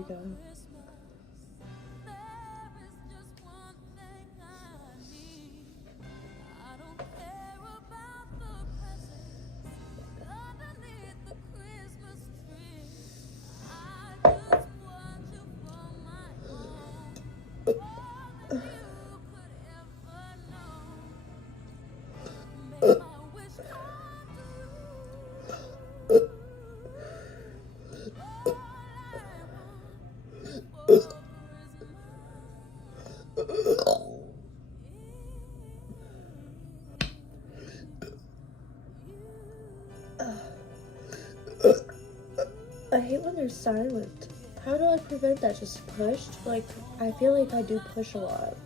we go. I hate when they're silent. How do I prevent that? Just push? Like, I feel like I do push a lot.